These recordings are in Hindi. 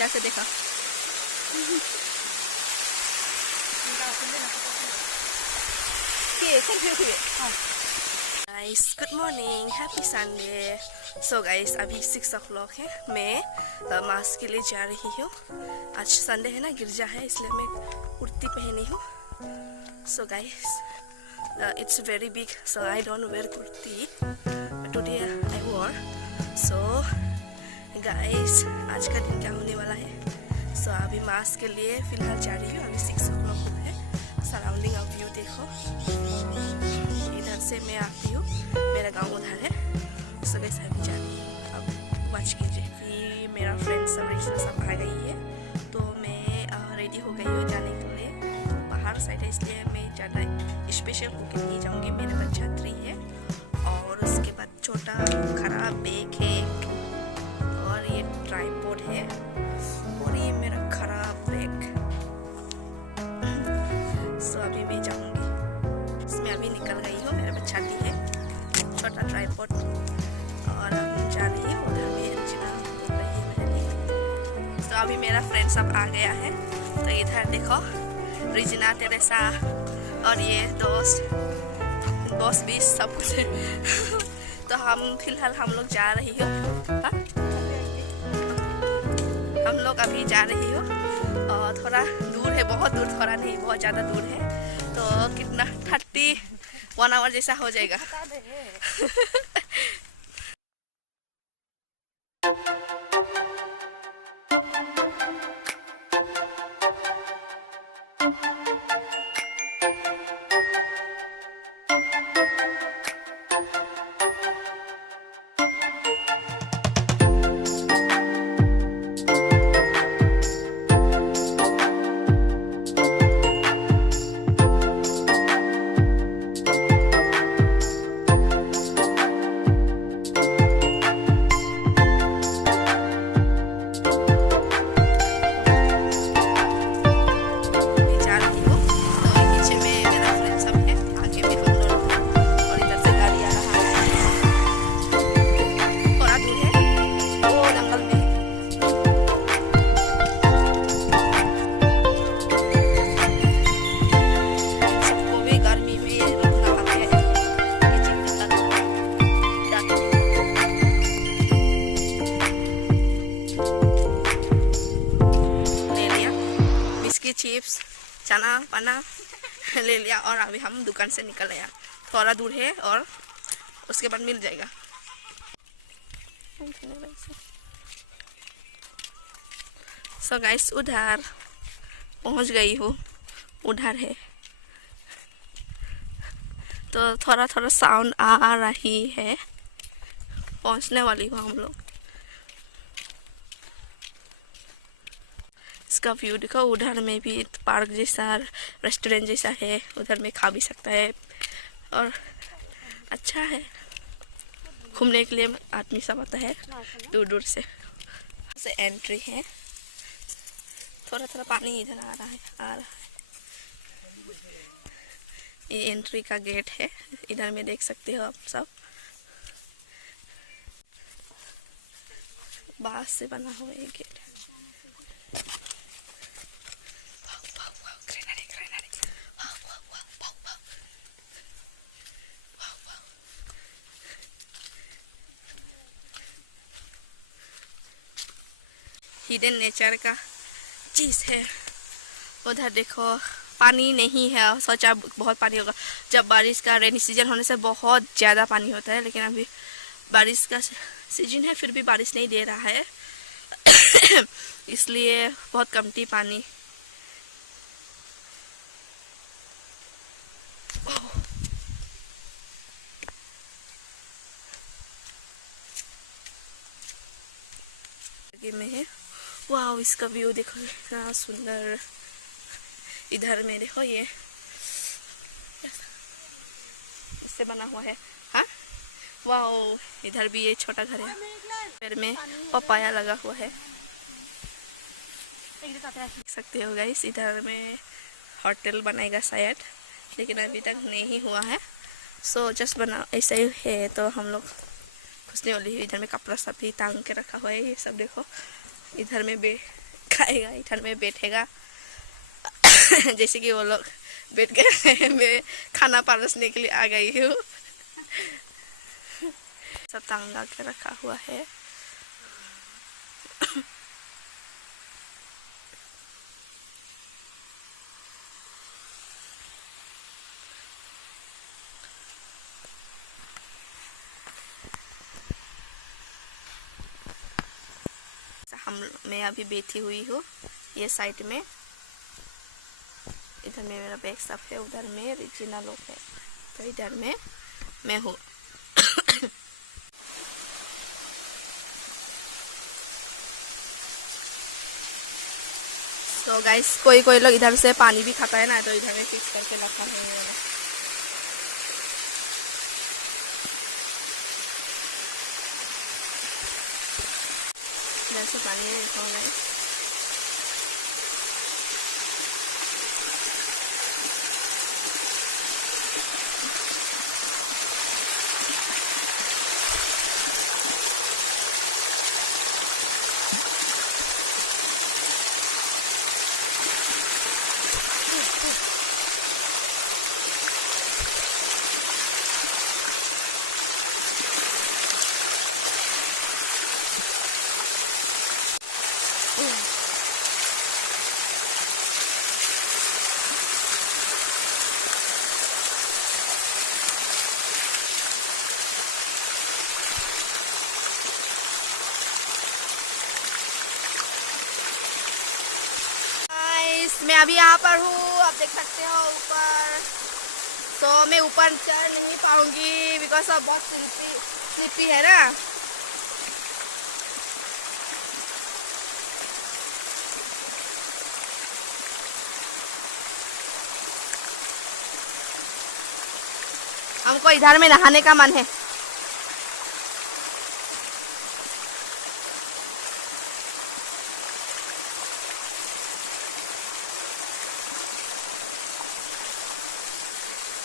इधर से देखा guys, good morning, happy Sunday. So guys, अभी 6 o'clock है। मैं मास के लिए जा रही हूँ। आज संडे है ना, गिरजा है, इसलिए मैं कुर्ती पहनी हूँ। So guys, it's very big, so I don't wear kurti, but today I wore. So guys, आज का दिन क्या होने वाला है? So अभी मास के लिए फिलहाल जा रही हूँ। अभी 6 o'clock हुआ है। सराउंडिंग ऑफ व्यू देखो, इधर से मैं आती हूँ, मेरा गांव उधर है। So guys, अभी जा रही हूँ। अब वॉच कीजिए कि मेरा फ्रेंड सब रिश्तेदार सब आ गई है, तो मैं रेडी हो गई हूँ जाने के लिए। बाहर साइड है, इसलिए मैं ज़्यादा स्पेशल होके नहीं जाऊँगी। मेरे पास छतरी है और उसके बाद छोटा खराब बैग है और ये ट्राइपॉड है और ये मेरा खराब बैग। सो अभी मैं जाऊँगी, इसमें अभी निकल गई हूँ। मेरे पास छतरी है, छोटा ट्राइपॉड, और हम जा रही हूँ उधर में रचना हो रही है मेरे लिए। तो अभी मेरा फ्रेंड सब आ गया है। तो इधर देखो, रिजना, तेरेसा और ये दोस्त भी सब कुछ। तो हम फिलहाल हम लोग जा रही हो, हम लोग अभी जा रही हो। और थोड़ा दूर है, बहुत दूर, थोड़ा नहीं, बहुत ज़्यादा दूर है। तो कितना 31 आवर जैसा हो जाएगा। चिप्स, चना पना ले लिया और अभी हम दुकान से निकल आया। थोड़ा दूर है और उसके बाद मिल जाएगा। सो गाइस, उधर पहुंच गई हूँ, उधर है। तो थोड़ा थोड़ा साउंड आ रही है। पहुंचने वाली हूँ हम लोग। इसका व्यू देखो, उधर में भी पार्क जैसा, रेस्टोरेंट जैसा है, उधर में खा भी सकता है और अच्छा है घूमने के लिए। आदमी सब आता है दूर दूर से एंट्री है। थोड़ा थोड़ा पानी इधर आ रहा है। ये एंट्री का गेट है, इधर में देख सकते हो आप सब। बांस से बना हुआ ये गेट है। हिडन नेचर का चीज़ है। उधर देखो, पानी नहीं है, सोचा बहुत पानी होगा। जब बारिश का रेनी सीजन होने से बहुत ज़्यादा पानी होता है, लेकिन अभी बारिश का सीजन है, फिर भी बारिश नहीं दे रहा है। इसलिए बहुत कमती पानी। में है, वाह, इसका व्यू देखो कितना सुंदर। इधर में देखो, ये इससे बना हुआ है। हाँ, वाह, इधर भी ये छोटा घर है, पेड़ में पपाया लगा हुआ है, देख सकते हो गाइस। इधर में होटल बनाएगा शायद, लेकिन अभी तक नहीं हुआ है। सो जस्ट बना ऐसा ही है। तो हम लोग घुसने वाली है। इधर में कपड़ा सब भी टांग के रखा हुआ है, ये सब देखो। इधर में खाएगा, इधर में बैठेगा। जैसे कि वो लोग बैठ गए, मैं खाना परोसने के लिए आ गई हूँ। सब टांगा के रखा हुआ है। मैं अभी बैठी हुई हूँ ये साइड में। इधर में मेरा बैग सब है, उधर में रिजिना लोग है, तो इधर में मैं हूँ। तो गाइस कोई कोई लोग इधर से पानी भी खाता है ना, तो इधर में फिक्स करके रखा है। इधर से पानी है। मैं अभी यहाँ पर हूँ, आप देख सकते हो ऊपर। तो मैं ऊपर चढ़ नहीं पाऊंगी बिकॉज अब बहुत स्लिपी है ना। हमको इधर में नहाने का मन है।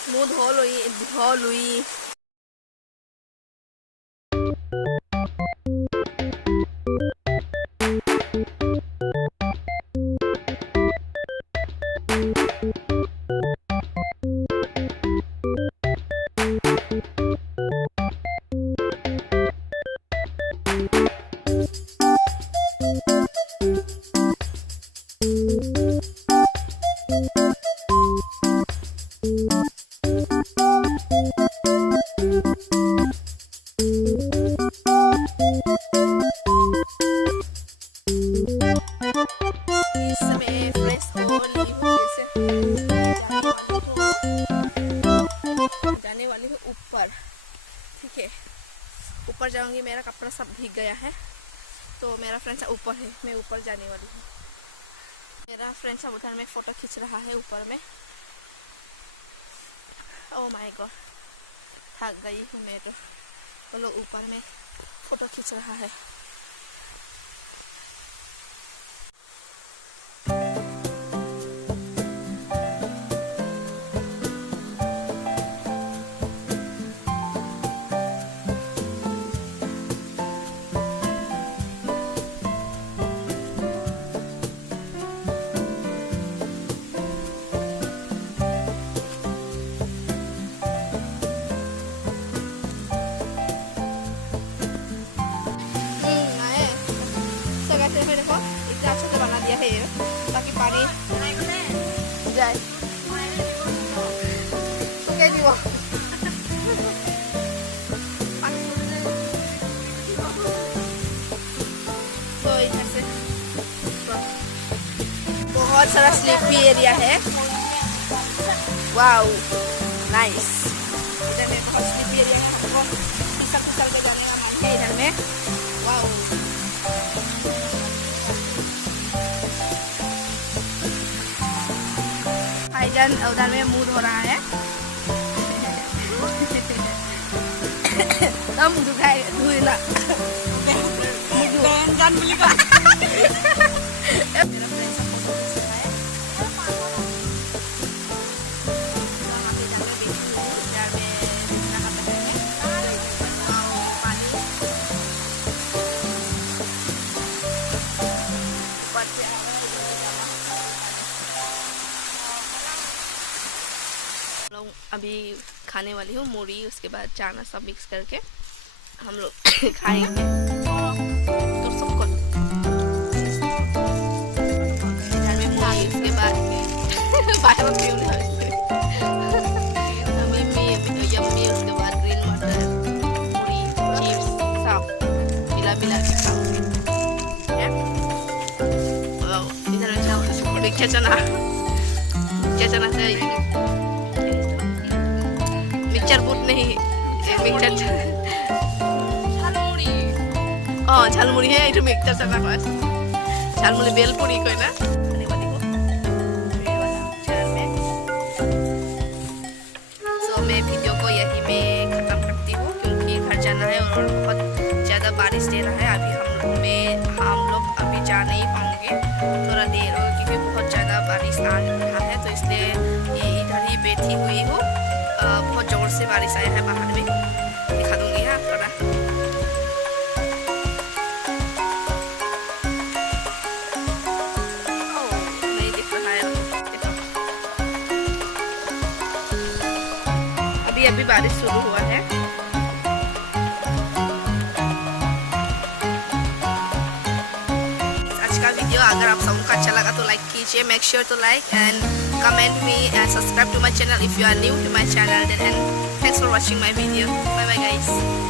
मुँह धो लुई। जाने वाली हूँ ऊपर, ठीक है। ऊपर जाऊंगी, मेरा कपड़ा सब भीग गया है, तो मेरा फ्रेंड सब ऊपर है, मैं ऊपर जाने वाली हूँ। मेरा फ्रेंड सब उधर में फोटो खींच रहा है ऊपर में। ओह माय गॉड, थक गई हूँ मैं तो। वो लोग ऊपर में फोटो खींच रहा है। ताकि पानी जाए। सुखे जीव तो इधर से बहुत सारा स्लीपी एरिया है। Wow nice. इधर में बहुत स्लीपी एरिया है, हमको फिसल के जाने का मन है इधर में। वाओ भाईजान उधर में मुंह धो रहा है। तब दुखाए धुएला जान बोली का। ऊपर लोग अभी खाने वाली हूँ मूढ़ी, उसके बाद चाना सब मिक्स करके हम लोग खाएंगे। तो सबको इधर में मूढ़ी, उसके बाद बाहर यम्मी, उसके बाद ग्रीन मटर, पूरी, चिप्स सब मिला मिला के खाऊंगी। इधर में चना से मिक्सचर बूट नहीं, मिक्सचर झालमुड़ी है, itu मिक्सचर चना को झालमुड़ी बेलपुरी कोई ना खाने वाली को चार में। सो मैं वीडियो को यही में ख़त्म करती हूँ क्योंकि घर जाना है और बहुत ज़्यादा बारिश दे रहा है। अभी हम लोग अभी जा नहीं पाएंगे, थोड़ा देर हो क्योंकि बहुत ज़्यादा बारिश आ रहा है, तो इसलिए ये इधर ही बैठी हुई हूँ। बहुत ज़ोर से बारिश आया है बाहर में, दिखा दूंगी हाँ थोड़ा। नहीं दिख रहा है, देखो अभी अभी बारिश शुरू हुआ है। आज का वीडियो अगर आप सबको अच्छा लगा तो लाइक कीजिए, make sure to like and comment me and subscribe to my channel if you are new to my channel, and thanks for watching my video. Bye bye guys.